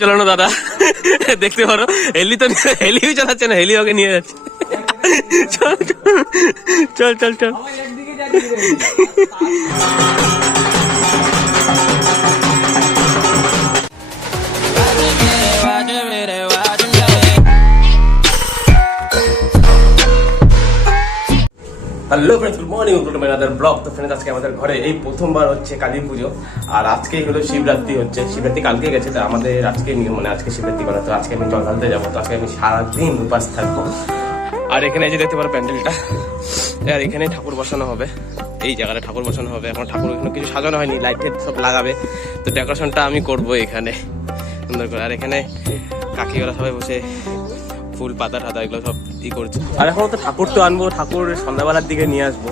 চলো না দাদা। দেখতে পারো, হেলি তো হেলিও চালাচ্ছে না হেলি ওকে নিয়ে যাচ্ছে। চল চল চল চল। Hello friends good morning good other blog তো ফ্রেন্ডস আজকে আমাদের ঘরে এই প্রথমবার হচ্ছে কালী পুজো। আর আজকেই হলো শিবরাত্রি হচ্ছে। শিবরাত্রি কালকে গেছে, তো আমাদের আজকে মানে আজকে শিবরাত্রি করা। তো আজকে আমি জল ঢালতে যাব। তো আজকে আমি সারাদিন উপাস থাকব। আর এখানে যে দেখতে পারো প্যান্ডেলটা। আর এখানে ঠাকুর বসানো হবে। এই জায়গাটা ঠাকুর বসানো হবে। এখন ঠাকুর এখানে কিছু সাজানো হয়নি লাইট সব লাগাবে। তো ডেকোরেশনটা আমি করব এখানে। সুন্দর করে। আর এখানে কাকিওরা সবাই বসে ফুল, পাতা টাতা এগুলো সব ই করছে। আর এখন তো ঠাকুর তো আনব ঠাকুর সন্ধ্যাবেলার দিকে নিয়ে আসব।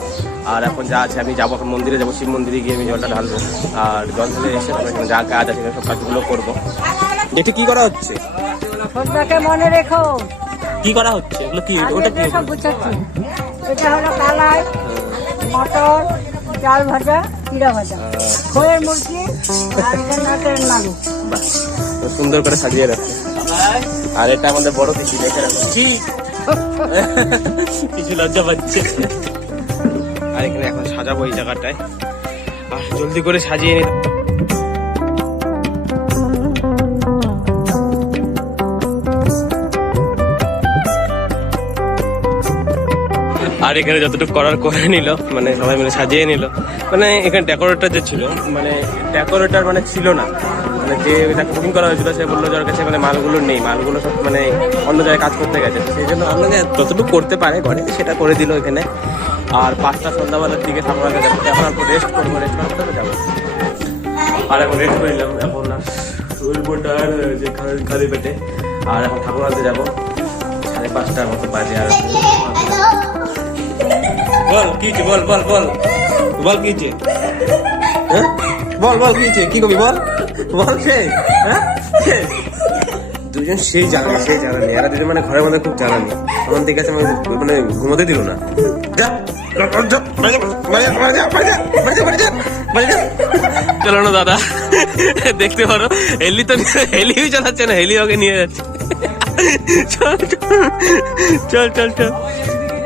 আর এখন যা আছে আমি যাব এখন মন্দিরে যাব শিব মন্দিরে গিয়ে আমি জলটা ঢালবো। আর জল ঢেলে এসে যা কাজ আছে সব কাজগুলো করব। এটা কি করা হচ্ছে? মনে রেখো। কি করা হচ্ছে? এগুলো কি? ওটা কি? সব গুছাচ্ছি এটা হলো কালাই মটর চাল ভাজা চিড়া ভাজা। খোয়ের মুরগি আর এটা নাটের নাড়ু সুন্দর করে সাজিয়ে রাখছে। আর এটা আমাদের বড় কিছু দেখে রাখো। কি কিছু লজ্জা পাচ্ছে। আর এখানে এখন সাজাবো এই জায়গাটায়। আর জলদি করে সাজিয়ে নিই আর এখানে যতটুকু করার করে নিল মানে সবাই মিলে সাজিয়ে নিল। মানে এখানে ডেকোরেটর যে ছিল মানে ডেকোরেটর মানে ছিল না। মানে যে যাকে বুকিং করা হয়েছিল, সে বলল যার কাছে মানে মালগুলো নেই, মালগুলো সব মানে অন্য জায়গায় কাজ করতে গেছে। সেই জন্য আপনাকে যতটুকু করতে পারে ঘরে, সেটা করে দিল এখানে। আর পাঁচটা সন্ধ্যাবেলার দিকে আগে যাব এখন আর রেস্ট করব রেস্ট পরে যাব। আর এখন রেস্ট করে নিলাম, এখন শরীর খালি খালি পেটে, আর এখন ঠাকুর আনতে যাব। সাড়ে পাঁচটার মতো বাজে, আর বল, কি? বল বল বল বল, কি হয়েছে? হ্যাঁ? বল বল, কি হয়েছে? কি কবি বল বল, সে হ্যাঁ? দুজন সেই জ্বালানি সেই জ্বালানি এরা দুজন মানে ঘরের মধ্যে খুব জ্বালানি আমার দিকে মানে মানে ঘুমোতে দিল না যা। চলো না, দাদা দেখতে পারো, হেলি তো হেলিও চালাচ্ছে না হেলি ওকে নিয়ে যাচ্ছে চল চল চল চল বাবা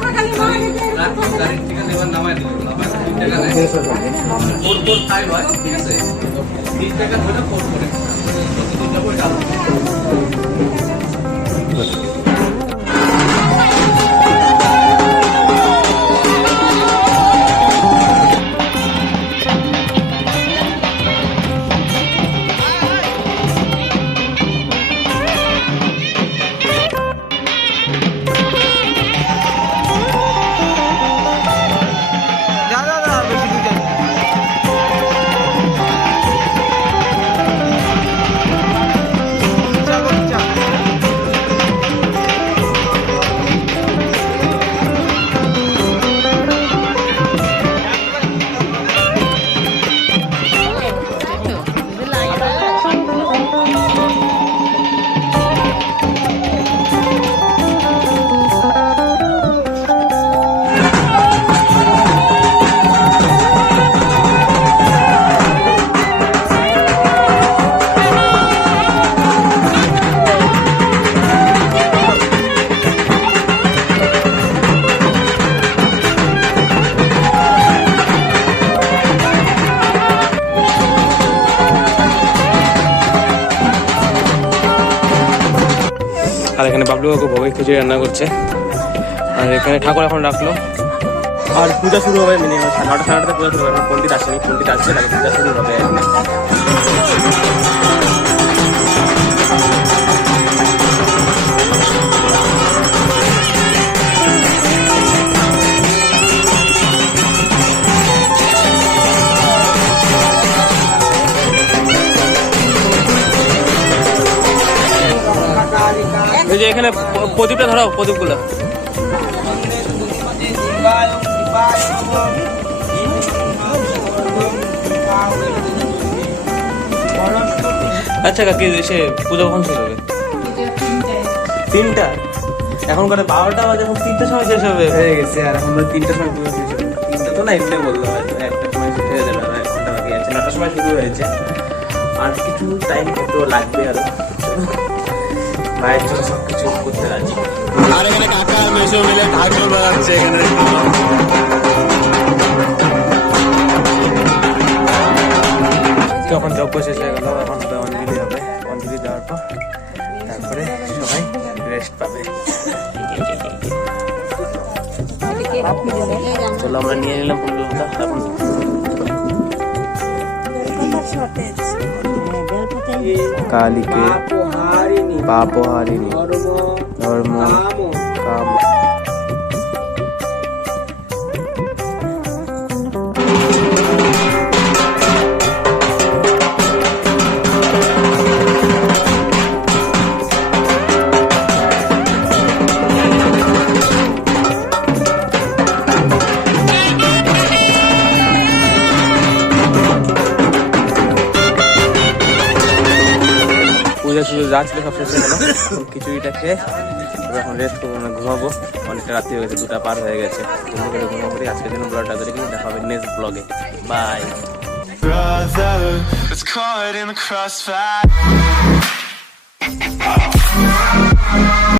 এই দেখে নাও ঠাকুরটা আর এখানে বাবলু কাকু ভোগে খিচুড়ি রান্না করছে। আর এখানে ঠাকুর এখন রাখল। আর পূজা শুরু হবে মিনিমাম সাড়ে নটা সাড়ে নটাতে পূজা শুরু হবে পন্ডিত আসেনি পন্ডিত আসছে, তাহলে পূজা শুরু হবে। এই যে এখানে প্রদীপটা ধরাও, প্রদীপগুলো। আচ্ছা কাকি, সে পুজো কখন শেষ হবে? তিনটা। এখন করে বারোটা বাজে, এখন তিনটার সময় শেষ হবে। হয়ে গেছে, আর এখন তিনটার সময় পুরো শেষ হবে। তো না, এমনি বলল একটা সময় শেষ হয়ে আর এক আছে। নটার সময় শুরু হয়েছে। আর কিছু টাইম তো লাগবে আরও। মায়ের জন্য সব কিছু করতে রাজি। আর এখানে কাকা মেশো মিলে ঢাক ঢোল বাজাচ্ছে এখানে। যখন যজ্ঞ শেষ হয়ে গেল এখন অঞ্জলি হবে অঞ্জলি দেওয়ার পর। তারপরে সবাই রেস্ট পাবে। চলো আমরা নিয়ে নিলাম ফুলটা এখন কালীকে পাপহারিণী ধর্ম শুধু যা ছিল সব শেষ হয়ে গেল। খিচুড়িটা খেয়ে এখন রেস্ট করব মানে ঘুমাবো। অনেকটা রাত্রি হয়ে গেছে, দুটা পার হয়ে গেছে। ঘুমো করে ঘুমাবো আজকের জন্য ব্লগটা ধরে কিন্তু দেখা হবে নেক্সট ব্লগে bye brother, it's caught in the crossfire.